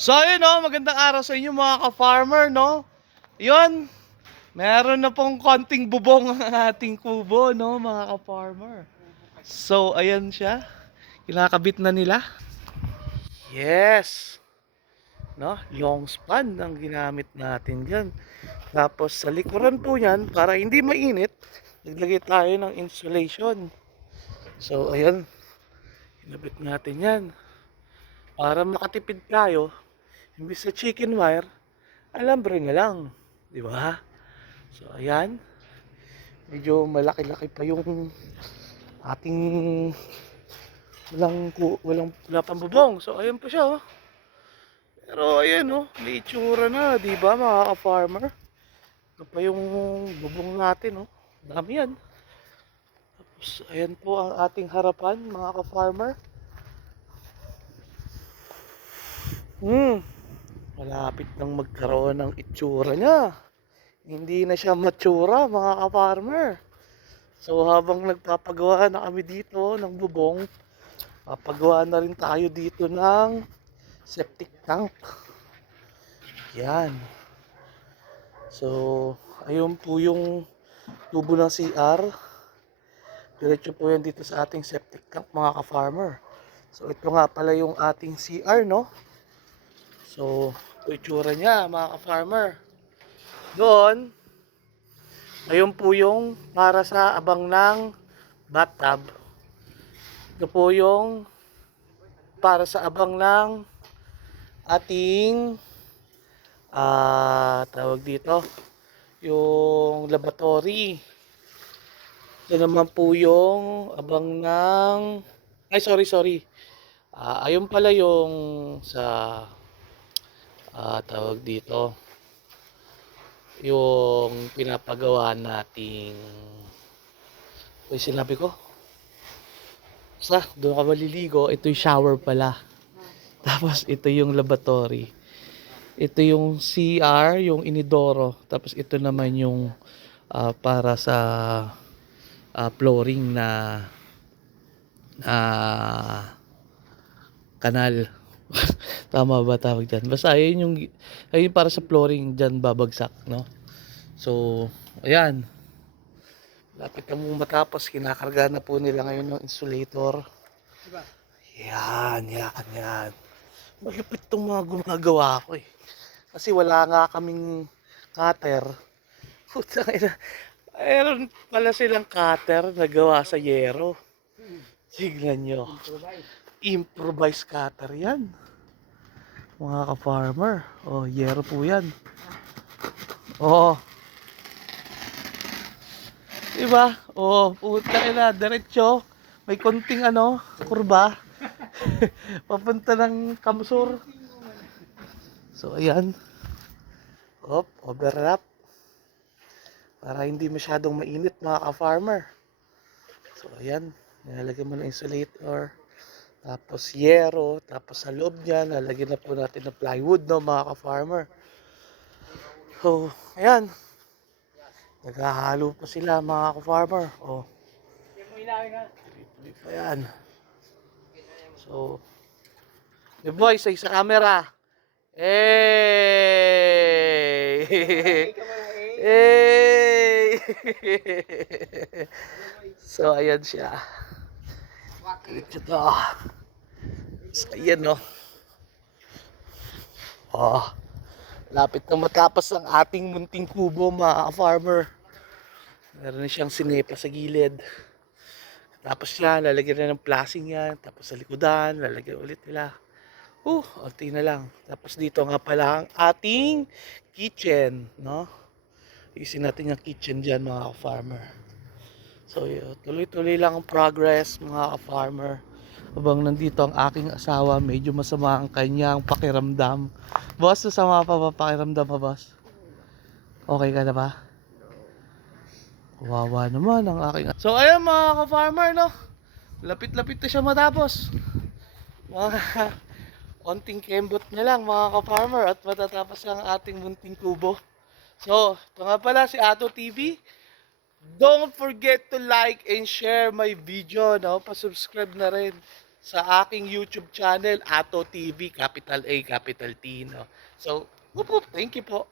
So ayun no, magandang araw sa inyo mga ka-farmer no. Yun, meron na pong konting bubong ang ating kubo no mga ka-farmer. So ayan siya, kinakabit na nila. Yes! No, long span ang ginamit natin dyan. Tapos sa likuran po yan, para hindi mainit, naglagay tayo ng insulation. So ayan, kinabit natin yan. Para makatipid tayo, imbis sa chicken wire, alambre na lang. Di ba? So, ayan. Medyo malaki-laki pa yung ating walang, walang, wala pang bubong. So, ayan pa siya, oh. Pero, ayan, oh. May itsura na, di ba, mga ka-farmer? Ito pa yung bubong natin, oh. Dami yan. Tapos, ayan po ang ating harapan, mga ka-farmer. Hmm. Malapit nang magkaroon ng itsura niya. Hindi na siya matsura, mga ka-farmer. So habang nagpapagawa na kami dito ng bubong, papagawa na rin tayo dito ng septic tank. Yan. So, ayun po yung tubo ng CR. Diretso po yan dito sa ating septic tank, mga ka-farmer. So, ito nga pala yung ating CR, no? So, ito itsura niya mga ka-farmer. Doon, ayun po yung para sa abang ng bathtub. Ito po yung para sa abang ng ating ah tawag dito yung laboratory. Ito naman po yung abang ng ay sorry sorry. Ah, ayun pala yung sa ah tawag dito. Yung pinapagawa nating Uy, sinabi ko? Sa doon ka maliligo ito yung shower pala. Tapos ito yung laboratory. Ito yung CR yung inidoro. Tapos ito naman yung ah, para sa ah, flooring na ah kanal Tama ba tawag dyan? Basta ayun yung, ayun para sa flooring dyan babagsak, no? So, ayan. Lapit na mong matapos, kinakarga na po nila ngayon ng insulator. Yan, yan, yan. Malupit tong mga gumagawa ko eh. Kasi wala nga kaming cutter. Putang ina. Mayroon pala silang cutter na gawa sa yero. Tignan nyo. Improvise cutter yan. Mga ka-farmer. Oh, yero po yan. Oh. Diba? Oh, puta ina, diretso. May konting ano, kurba. Papunta ng kamsur. So, ayan. Op, overlap. Para hindi masyadong mainit mga ka-farmer. So, ayan. Nilalagyan mo ng insulator. Tapos yero, tapos sa loob niya, lalagyan na po natin ng plywood, no, mga ka-farmer. So, ayan. Naghahalo pa sila, mga ka-farmer. Oh. Tuloy pa yan. So, the boy, say sa camera. Hey! hey! so, ayan siya. Ito to. So, ayan no. Oh. Lapit na matapos ang ating munting kubo mga farmer. Meron na siyang sinepa sa gilid. Tapos yan, lalagyan na ng plasing yan. Tapos sa likodan, lalagyan ulit nila. Uh, onti na lang. Tapos dito nga pala ang ating kitchen, no? Isin natin yung kitchen dyan mga farmer. So, yun, tuloy-tuloy lang ang progress mga ka-farmer. Habang nandito ang aking asawa, medyo masama ang kanyang pakiramdam. Boss, masama pa ba pakiramdam mo, boss? Okay ka na ba? Kawawa naman ang aking... So, ayun mga ka-farmer, no? Lapit-lapit na siya matapos. Mga onting kembot niya lang mga ka-farmer at matatapos ang ating munting kubo. So, ito nga pala si Ato TV. Don't forget to like and share my video, no? Pa-subscribe na rin. sa aking YouTube channel, Ato TV, capital A, capital T. No? So, whoop, whoop, thank you po.